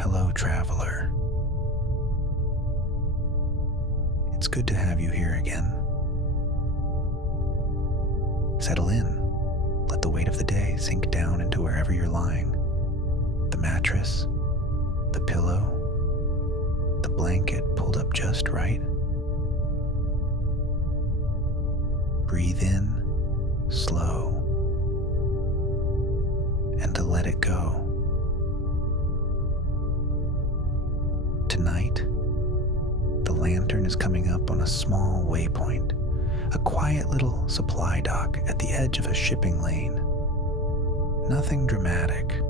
Hello, traveler. It's good to have you here again. Settle in. Let the weight of the day sink down into wherever you're lying. The mattress, the pillow, the blanket pulled up just right. Breathe in, slow, and to let it go. Tonight, the lantern is coming up on a small waypoint, a quiet little supply dock at the edge of a shipping lane. Nothing dramatic,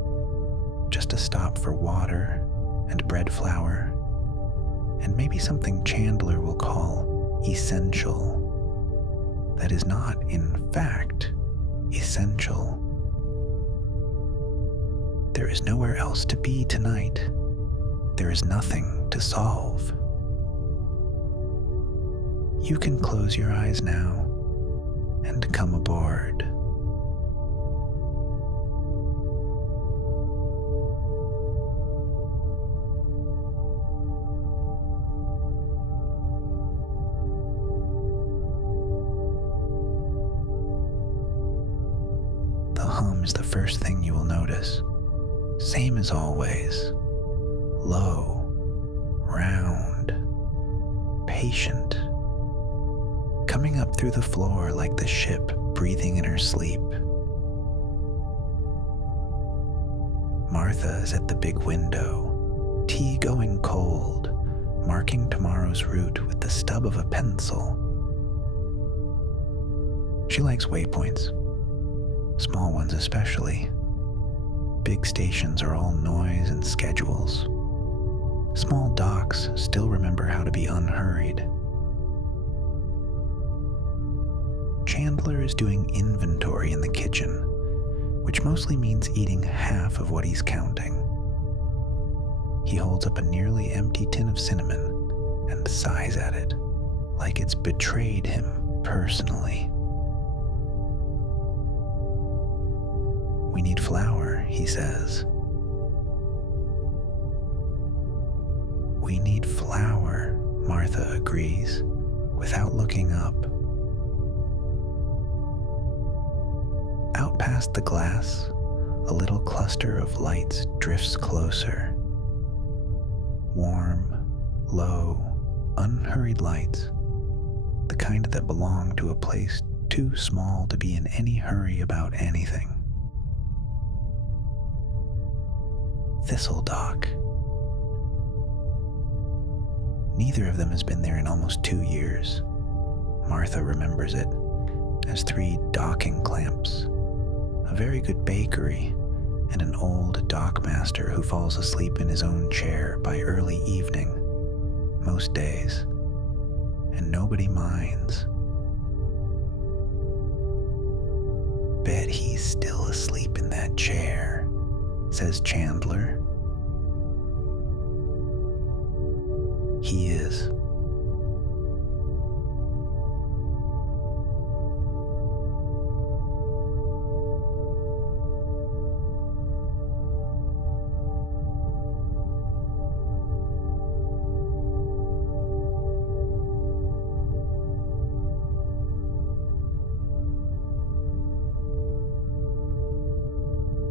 just a stop for water and bread flour, and maybe something Chandler will call essential. That is not, in fact, essential. There is nowhere else to be tonight. There is nothing to solve. You can close your eyes now and come aboard. The hum is the first thing you will notice. Same as always. Low, round, patient, coming up through the floor like the ship breathing in her sleep. Martha is at the big window, tea going cold, marking tomorrow's route with the stub of a pencil. She likes waypoints, small ones especially. Big stations are all noise and schedules. Small docks still remember how to be unhurried. Chandler is doing inventory in the kitchen, which mostly means eating half of what he's counting. He holds up a nearly empty tin of cinnamon and sighs at it, like it's betrayed him personally. We need flour, he says. We need flour, Martha agrees, without looking up. Out past the glass, a little cluster of lights drifts closer. Warm, low, unhurried lights, the kind that belong to a place too small to be in any hurry about anything. Thistle Dock. Neither of them has been there in almost 2 years. Martha remembers it as 3 docking clamps, a very good bakery, and an old dockmaster who falls asleep in his own chair by early evening, most days, and nobody minds. Bet he's still asleep in that chair, says Chandler. He is.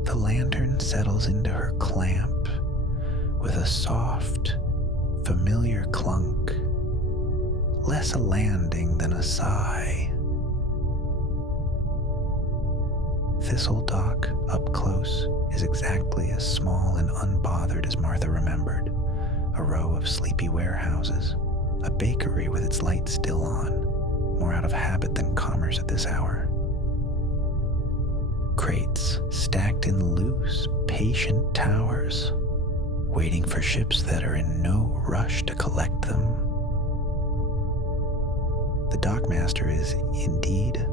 The lantern settles into her clamp with a soft, familiar clunk, less a landing than a sigh. Thistle Dock, up close, is exactly as small and unbothered as Martha remembered. A row of sleepy warehouses, a bakery with its lights still on, more out of habit than commerce at this hour. Crates stacked in loose, patient towers, waiting for ships that are in no rush to collect them. The dockmaster is, indeed,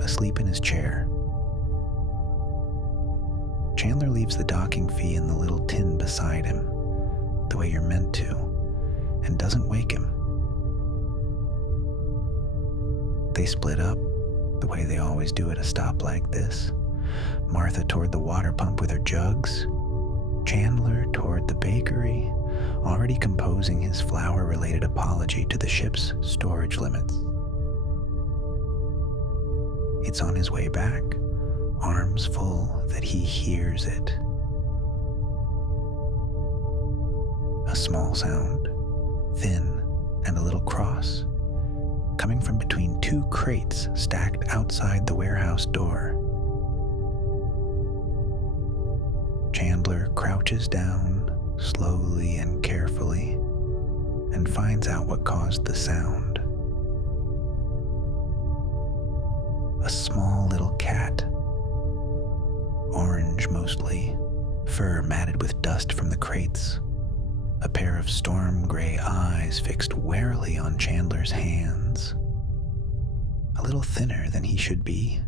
asleep in his chair. Chandler leaves the docking fee in the little tin beside him, the way you're meant to, and doesn't wake him. They split up, the way they always do at a stop like this. Martha toward the water pump with her jugs, Chandler toward the bakery, already composing his flour-related apology to the ship's storage limits. It's on his way back, arms full, that he hears it. A small sound, thin and a little cross, coming from between two crates stacked outside the warehouse door. Chandler crouches down slowly and carefully and finds out what caused the sound. A small little cat, orange mostly, fur matted with dust from the crates, a pair of storm gray eyes fixed warily on Chandler's hands. A little thinner than he should be,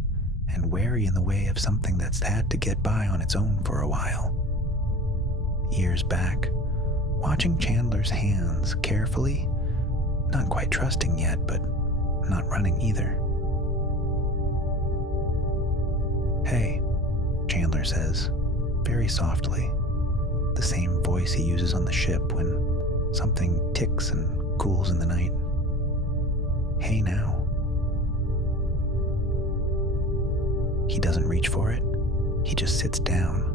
and wary in the way of something that's had to get by on its own for a while. Years back, watching Chandler's hands carefully, not quite trusting yet, but not running either. "Hey," Chandler says, very softly, the same voice he uses on the ship when something ticks and cools in the night. "Hey now." He doesn't reach for it. He just sits down,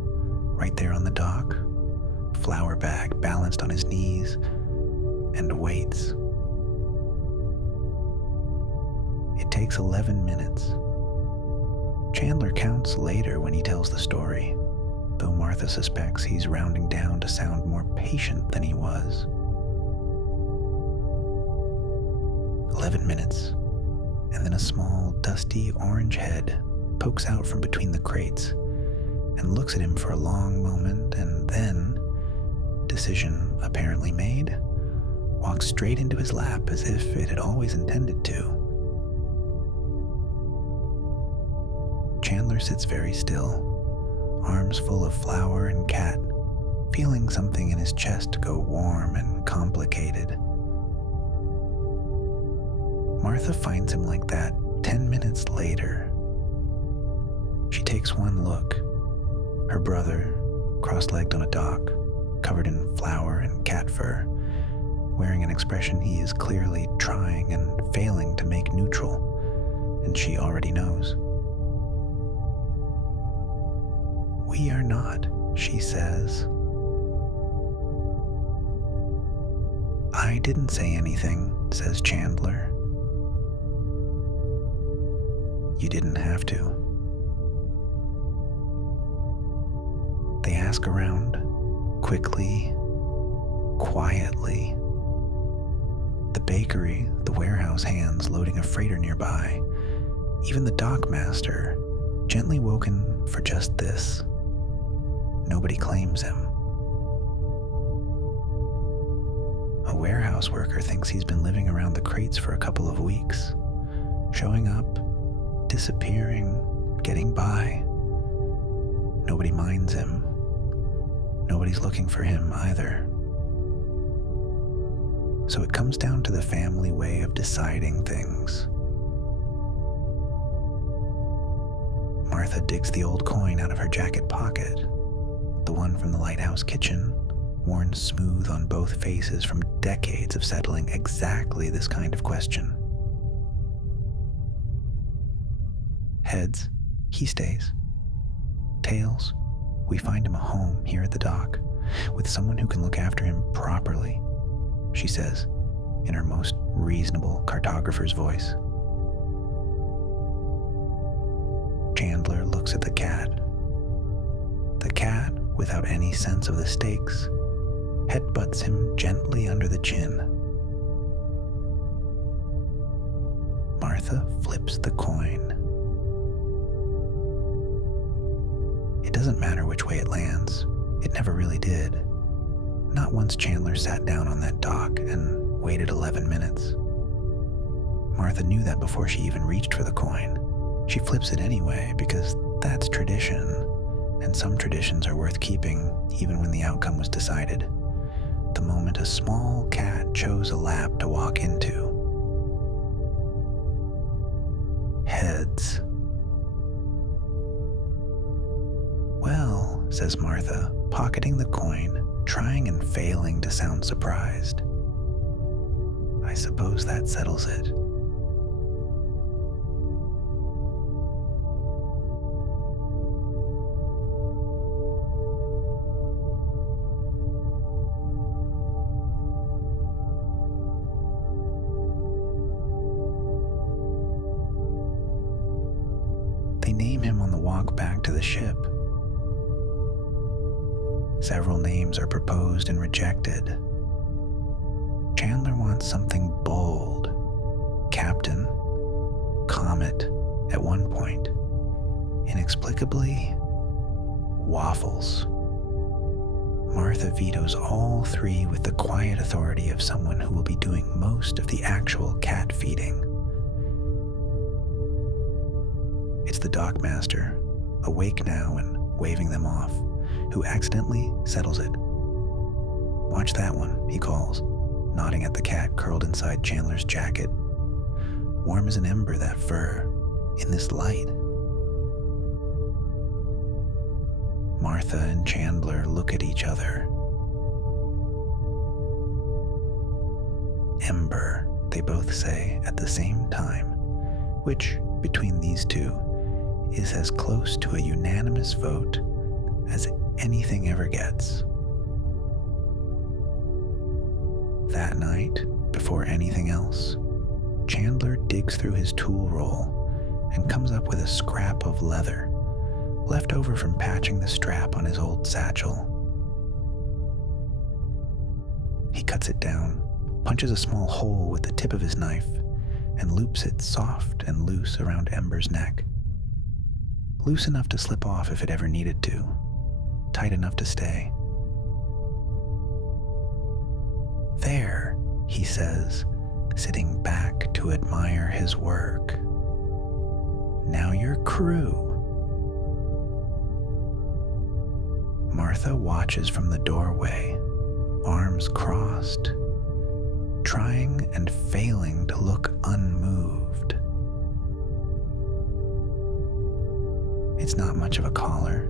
right there on the dock, flour bag balanced on his knees, and waits. It takes 11 minutes. Chandler counts later when he tells the story, though Martha suspects he's rounding down to sound more patient than he was. 11 minutes, and then a small, dusty orange head pokes out from between the crates and looks at him for a long moment, and then, decision apparently made, walks straight into his lap as if it had always intended to. Chandler sits very still, arms full of flour and cat, feeling something in his chest go warm and complicated. Martha finds him like that 10 minutes later. She takes one look. Her brother, cross-legged on a dock, covered in flour and cat fur, wearing an expression he is clearly trying and failing to make neutral, and she already knows. "We are not," she says. "I didn't say anything," says Chandler. "You didn't have to." They ask around, quickly, quietly. The bakery, the warehouse hands loading a freighter nearby, even the dockmaster, gently woken for just this. Nobody claims him. A warehouse worker thinks he's been living around the crates for a couple of weeks, showing up, disappearing, getting by. Nobody minds him. Nobody's looking for him either. So it comes down to the family way of deciding things. Martha digs the old coin out of her jacket pocket, the one from the lighthouse kitchen, worn smooth on both faces from decades of settling exactly this kind of question. Heads, he stays. Tails, we find him a home here at the dock, with someone who can look after him properly, she says, in her most reasonable cartographer's voice. Chandler looks at the cat. The cat, without any sense of the stakes, headbutts him gently under the chin. Martha flips the coin. It doesn't matter which way it lands. It never really did. Not once Chandler sat down on that dock and waited 11 minutes. Martha knew that before she even reached for the coin. She flips it anyway because that's tradition, and some traditions are worth keeping even when the outcome was decided. The moment a small cat chose a lap to walk into. Heads. Well, says Martha, pocketing the coin, trying and failing to sound surprised. I suppose that settles it. They name him on the walk back to the ship. Several names are proposed and rejected. Chandler wants something bold. Captain, Comet, at one point. Inexplicably, Waffles. Martha vetoes all three with the quiet authority of someone who will be doing most of the actual cat feeding. It's the dockmaster, awake now and waving them off, who accidentally settles it. "Watch that one," he calls, nodding at the cat curled inside Chandler's jacket. Warm as an ember, that fur, in this light. Martha and Chandler look at each other. Ember, they both say at the same time, which, between these two, is as close to a unanimous vote as anything ever gets. That night, before anything else, Chandler digs through his tool roll and comes up with a scrap of leather left over from patching the strap on his old satchel. He cuts it down, punches a small hole with the tip of his knife, and loops it soft and loose around Ember's neck. Loose enough to slip off if it ever needed to, tight enough to stay. "There," he says, sitting back to admire his work. "Now you're crew." Martha watches from the doorway, arms crossed, trying and failing to look unmoved. It's not much of a collar,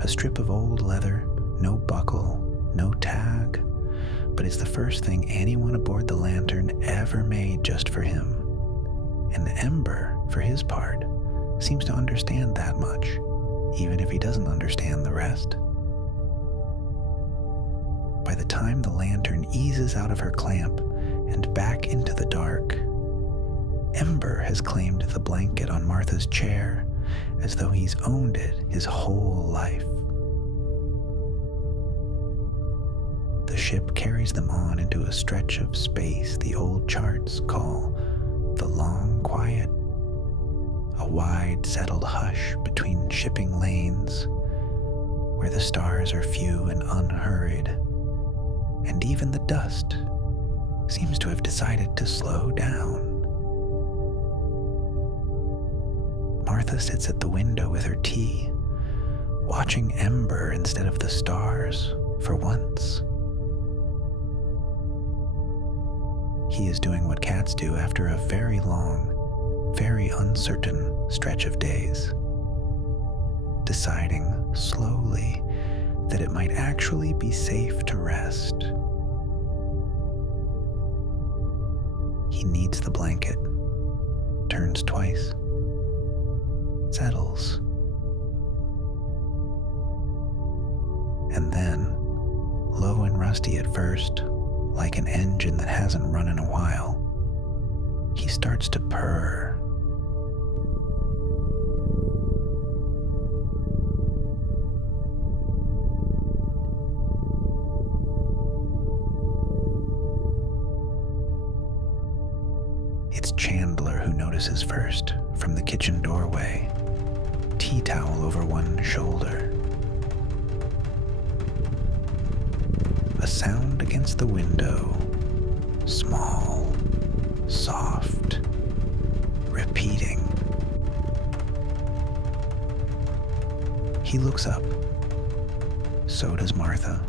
a strip of old leather, no buckle, no tag, but it's the first thing anyone aboard the Lantern ever made just for him. And Ember, for his part, seems to understand that much, even if he doesn't understand the rest. By the time the Lantern eases out of her clamp and back into the dark, Ember has claimed the blanket on Martha's chair as though he's owned it his whole life. The ship carries them on into a stretch of space the old charts call the Long Quiet, a wide settled hush between shipping lanes where the stars are few and unhurried, and even the dust seems to have decided to slow down. Martha sits at the window with her tea, watching Ember instead of the stars for once. He is doing what cats do after a very long, very uncertain stretch of days, deciding slowly that it might actually be safe to rest. He kneads the blanket, turns twice, settles, and then, low and rusty at first, like an engine that hasn't run in a while, he starts to purr. It's Chandler who notices first from the kitchen doorway, tea towel over one shoulder. A sound against the window, small, soft, repeating. He looks up. So does Martha.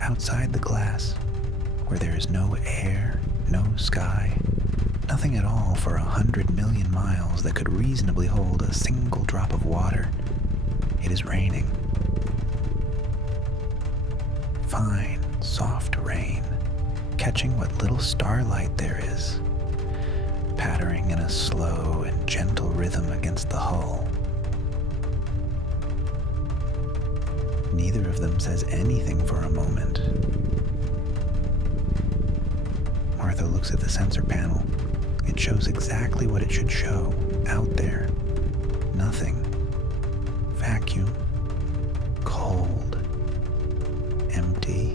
Outside the glass, where there is no air, no sky, Nothing at all for 100 million miles that could reasonably hold a single drop of water. It is raining. Fine, soft rain, catching what little starlight there is, pattering in a slow and gentle rhythm against the hull. Neither of them says anything for a moment. Martha looks at the sensor panel. It shows exactly what it should show, out there. Nothing. Vacuum. Cold. Empty.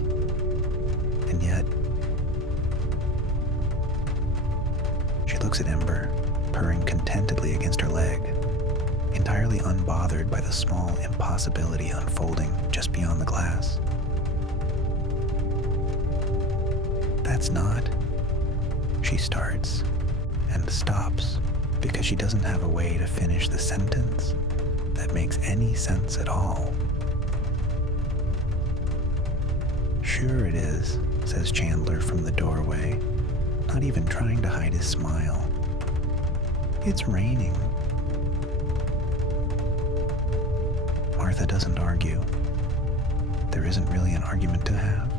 And yet, she looks at Ember, purring contentedly against her leg, entirely unbothered by the small impossibility unfolding just beyond the glass. That's not. She starts and stops because she doesn't have a way to finish the sentence that makes any sense at all. Sure it is, says Chandler from the doorway, not even trying to hide his smile. It's raining. Martha doesn't argue. There isn't really an argument to have.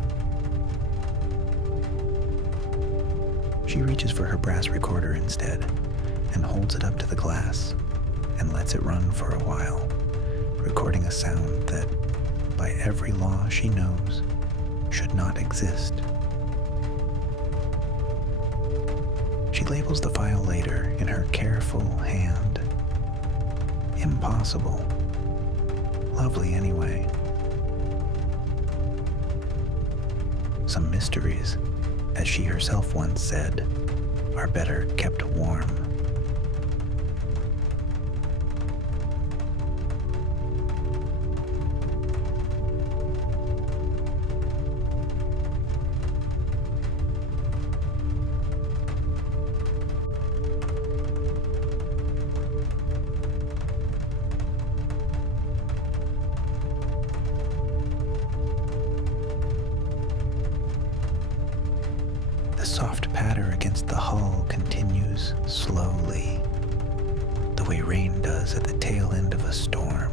She reaches for her brass recorder instead and holds it up to the glass and lets it run for a while, recording a sound that, by every law she knows, should not exist. She labels the file later in her careful hand. Impossible. Lovely anyway. Some mysteries, as she herself once said, are better kept warm. The soft patter against the hull continues slowly, the way rain does at the tail end of a storm.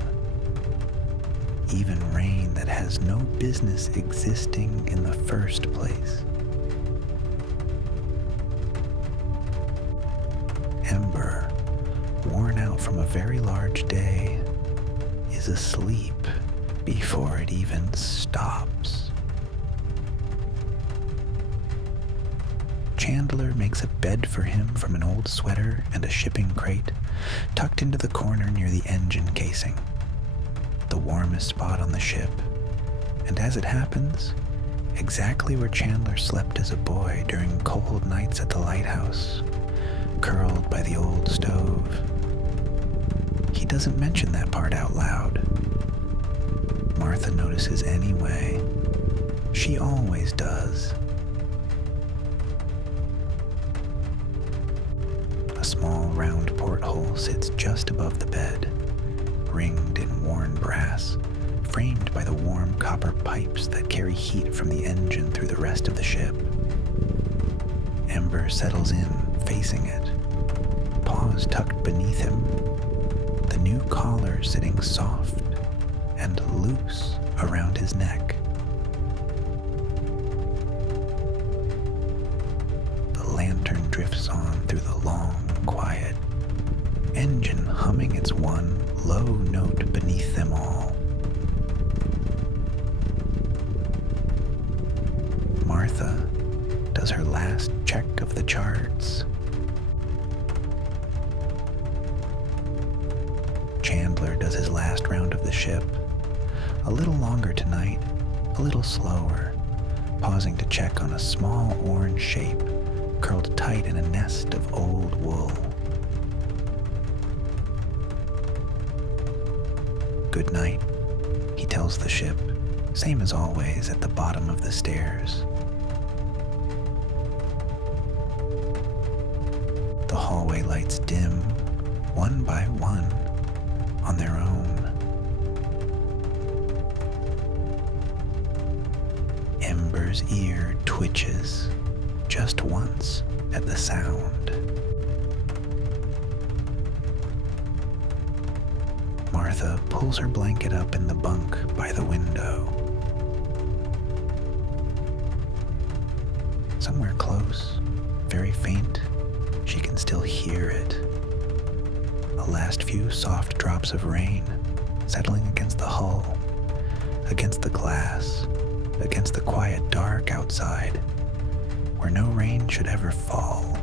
Even rain that has no business existing in the first place. Ember, worn out from a very large day, is asleep before it even stops. Chandler makes a bed for him from an old sweater and a shipping crate tucked into the corner near the engine casing, the warmest spot on the ship, and as it happens, exactly where Chandler slept as a boy during cold nights at the lighthouse, curled by the old stove. He doesn't mention that part out loud. Martha notices anyway. She always does. A small round porthole sits just above the bed, ringed in worn brass, framed by the warm copper pipes that carry heat from the engine through the rest of the ship. Ember settles in, facing it, paws tucked beneath him, the new collar sitting soft and loose around his neck. The lantern drifts on through the long, quiet engine, humming its one low note beneath them all. Martha does her last check of the charts. Chandler does his last round of the ship, a little longer tonight, a little slower, pausing to check on a small orange shape curled tight in a nest of old wool. Good night, he tells the ship, same as always at the bottom of the stairs. The hallway lights dim, one by one, on their own. Ember's ear twitches, just once at the sound. Martha pulls her blanket up in the bunk by the window. Somewhere close, very faint, she can still hear it. The last few soft drops of rain settling against the hull, against the glass, against the quiet dark outside, where no rain should ever fall.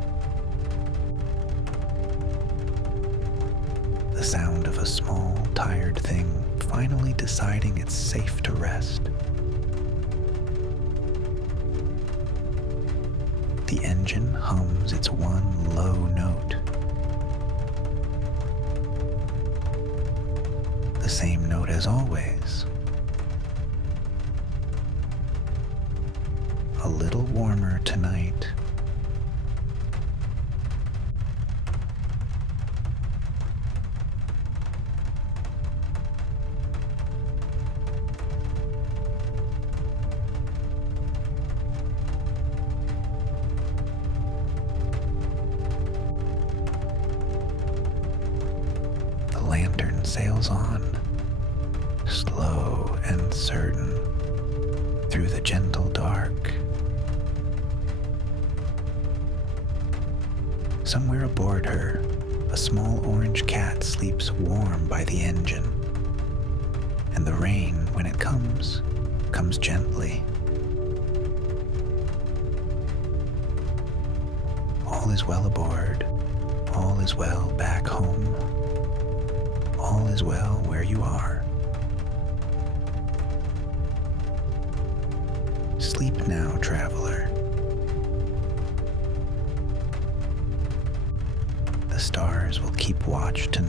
The sound of a small, tired thing finally deciding it's safe to rest. The engine hums its one low note. The same note as always. A little warmer tonight. The lantern sails on, slow and certain, through the gentle dark. Somewhere aboard her, a small orange cat sleeps warm by the engine, and the rain, when it comes gently. All is well aboard, all is well back home, all is well where you are. Sleep now, traveler. The stars will keep watch tonight.